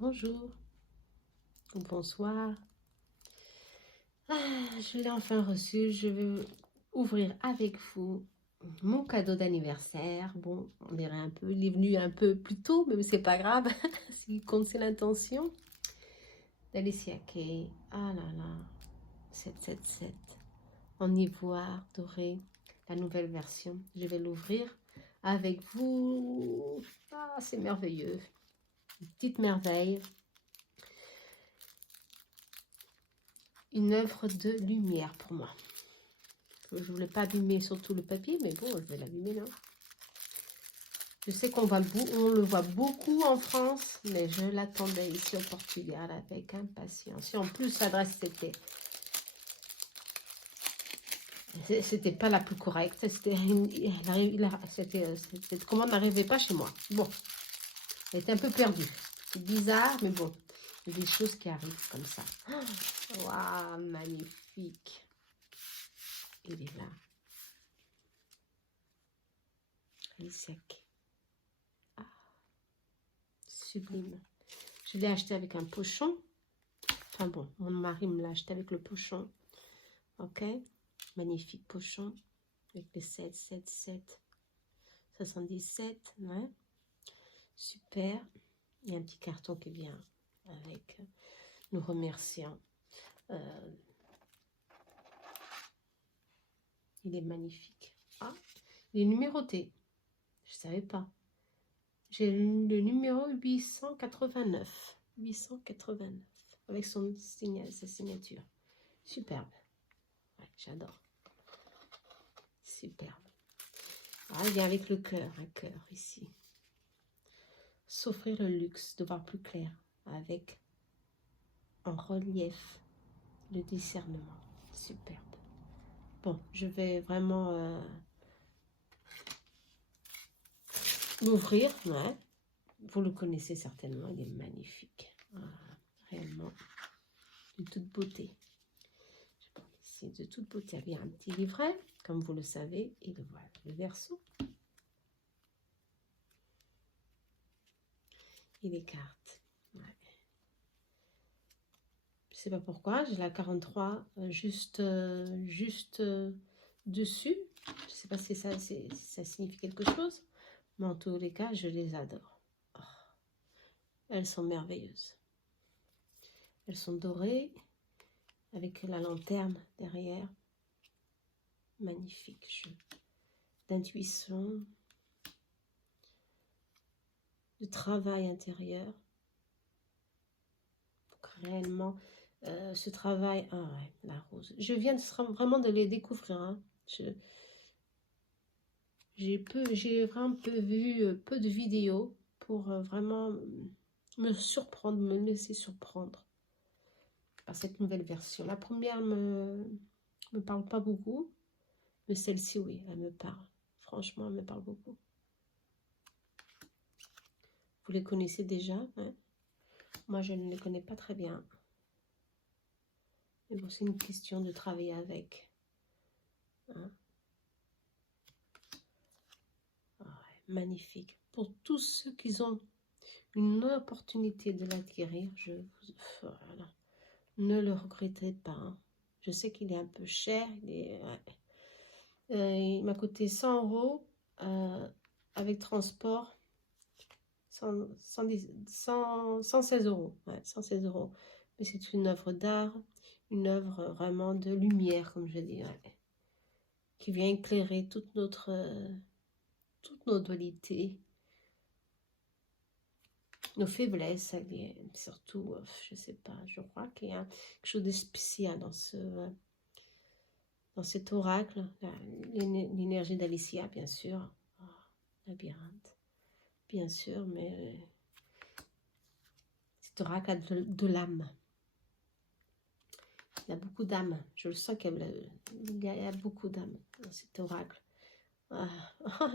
Bonjour, ou bonsoir. Je l'ai enfin reçu. Je vais ouvrir avec vous mon cadeau d'anniversaire. Bon, on dirait un peu, il est venu un peu plus tôt, mais c'est pas grave. Ce qui compte, c'est l'intention. d'Alicia Kay. Ah là là, 777 en ivoire doré, la nouvelle version. Je vais l'ouvrir avec vous. Ah, c'est merveilleux. Une petite merveille. Une œuvre de lumière pour moi. Je ne voulais pas abîmer surtout le papier, mais bon, je vais l'abîmer là. Je sais qu'on le voit beaucoup en France, mais je l'attendais ici au Portugal avec impatience. Et en plus, l'adresse c'était pas la plus correcte. Cette commande n'arrivait pas chez moi. Bon, elle était un peu perdue. C'est bizarre, mais bon, il y a des choses qui arrivent comme ça. Waouh, magnifique. Il est là. Il est sec. Ah, sublime. Je l'ai acheté avec un pochon. Enfin bon, mon mari me l'a acheté avec le pochon. Ok. Magnifique pochon. Avec les 7, 7, 7, 77. Ouais. Super. Il y a un petit carton qui vient avec nous remerciant. Il est magnifique. Ah, il est numéroté. Je ne savais pas. J'ai le numéro 889. 889. Avec sa signature. Superbe. Ouais, j'adore. Superbe. Ah, il vient avec le cœur. Un cœur ici. S'offrir le luxe de voir plus clair. Avec en relief le discernement. Superbe. Bon, je vais vraiment l'ouvrir. Ouais. Vous le connaissez certainement. Il est magnifique. Ah, réellement. De toute beauté. C'est de toute beauté. Il y a un petit livret, comme vous le savez, et le voilà, le verso. Et les cartes. Ouais. Je ne sais pas pourquoi, j'ai la 43 juste dessus. Je ne sais pas si ça signifie quelque chose, mais en tous les cas, je les adore. Oh, elles sont merveilleuses. Elles sont dorées, avec la lanterne derrière. Magnifique jeu d'intuition, de travail intérieur. Donc, réellement, ce travail... Ah ouais, la rose. Je viens vraiment de les découvrir. Hein. J'ai vraiment vu peu de vidéos pour vraiment me surprendre, me laisser surprendre par cette nouvelle version. La première me parle pas beaucoup, mais celle-ci, oui, elle me parle. Franchement, elle me parle beaucoup. Vous les connaissez déjà, hein? Moi, je ne les connais pas très bien. Mais bon, c'est une question de travailler avec. Hein? Ah ouais, magnifique. Pour tous ceux qui ont une opportunité de l'acquérir, voilà, ne le regrettez pas. Hein. Je sais qu'il est un peu cher. Il m'a coûté 100 € avec transport. 116 €. Ouais, 116 €. Mais c'est une œuvre d'art, une œuvre vraiment de lumière, comme je dis, ouais, qui vient éclairer toutes nos dualités, nos faiblesses, surtout, je sais pas, je crois qu'il y a quelque chose de spécial dans cet oracle, l'énergie d'Alicia, bien sûr, oh, labyrinthe, bien sûr, mais cet oracle a de l'âme. Il y a beaucoup d'âme, je le sens qu'il y a beaucoup d'âme dans cet oracle.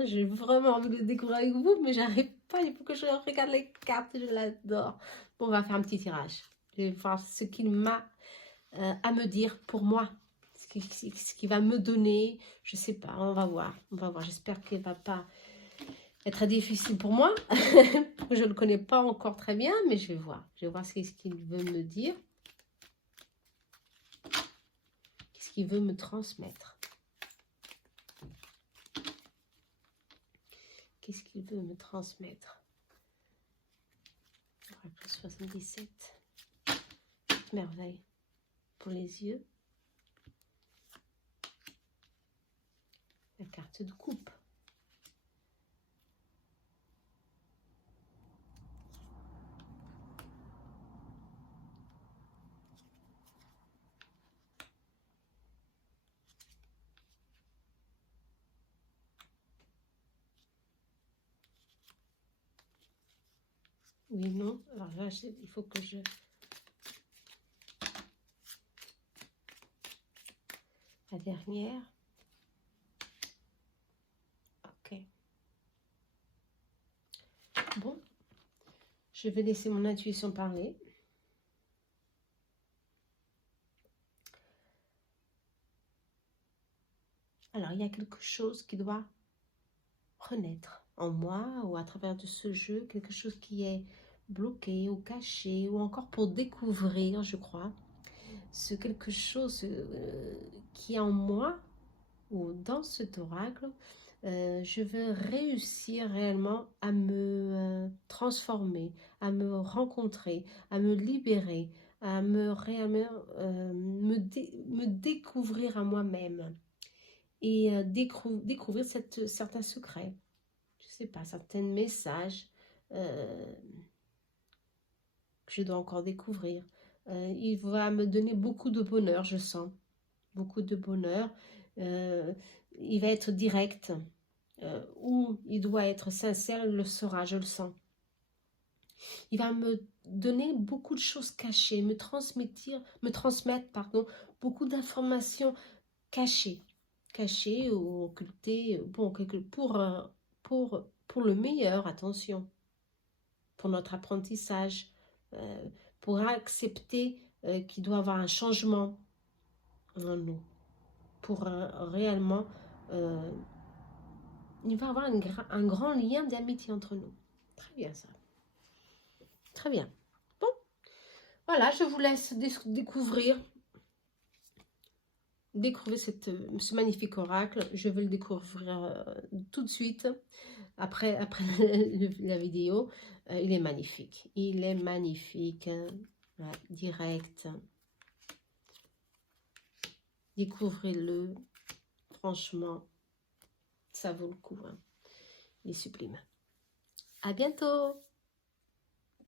J'ai vraiment envie de le découvrir avec vous, mais j'arrive pas, il faut que je regarde les cartes, je l'adore. Bon, on va faire un petit tirage. Je vais voir ce qu'il m'a à me dire pour moi, ce qu'il va me donner, je sais pas, on va voir, j'espère qu'il va pas être difficile pour moi. Je ne le connais pas encore très bien, mais je vais voir. Je vais voir ce qu'il veut me dire. Qu'est-ce qu'il veut me transmettre. Qu'est-ce qu'il veut me transmettre. Plus 77. Merveille. Pour les yeux. La carte de coupe. Oui, non. Alors là, il faut que je... La dernière. Ok. Bon. Je vais laisser mon intuition parler. Alors, il y a quelque chose qui doit renaître en moi ou à travers de ce jeu, quelque chose qui est bloqué ou caché ou encore pour découvrir, je crois, ce quelque chose qui est en moi ou dans cet oracle. Je veux réussir réellement à me transformer, à me rencontrer, à me libérer, à me découvrir à moi-même et découvrir certains secrets. Je sais pas, certains messages que je dois encore découvrir. Il va me donner beaucoup de bonheur, je sens. Beaucoup de bonheur. Il va être direct. Où il doit être sincère, il le sera, je le sens. Il va me donner beaucoup de choses cachées, me transmettre, pardon, beaucoup d'informations cachées ou occultées, bon, pour le meilleur, attention, pour notre apprentissage, pour accepter qu'il doit y avoir un changement en nous, pour réellement, il va y avoir un grand lien d'amitié entre nous. Très bien ça. Très bien. Bon, voilà, je vous laisse découvrir ce magnifique oracle. Je vais le découvrir tout de suite après la vidéo. Il est magnifique. Il est magnifique. Ouais, direct. Découvrez-le. Franchement, ça vaut le coup. Hein. Il est sublime. À bientôt.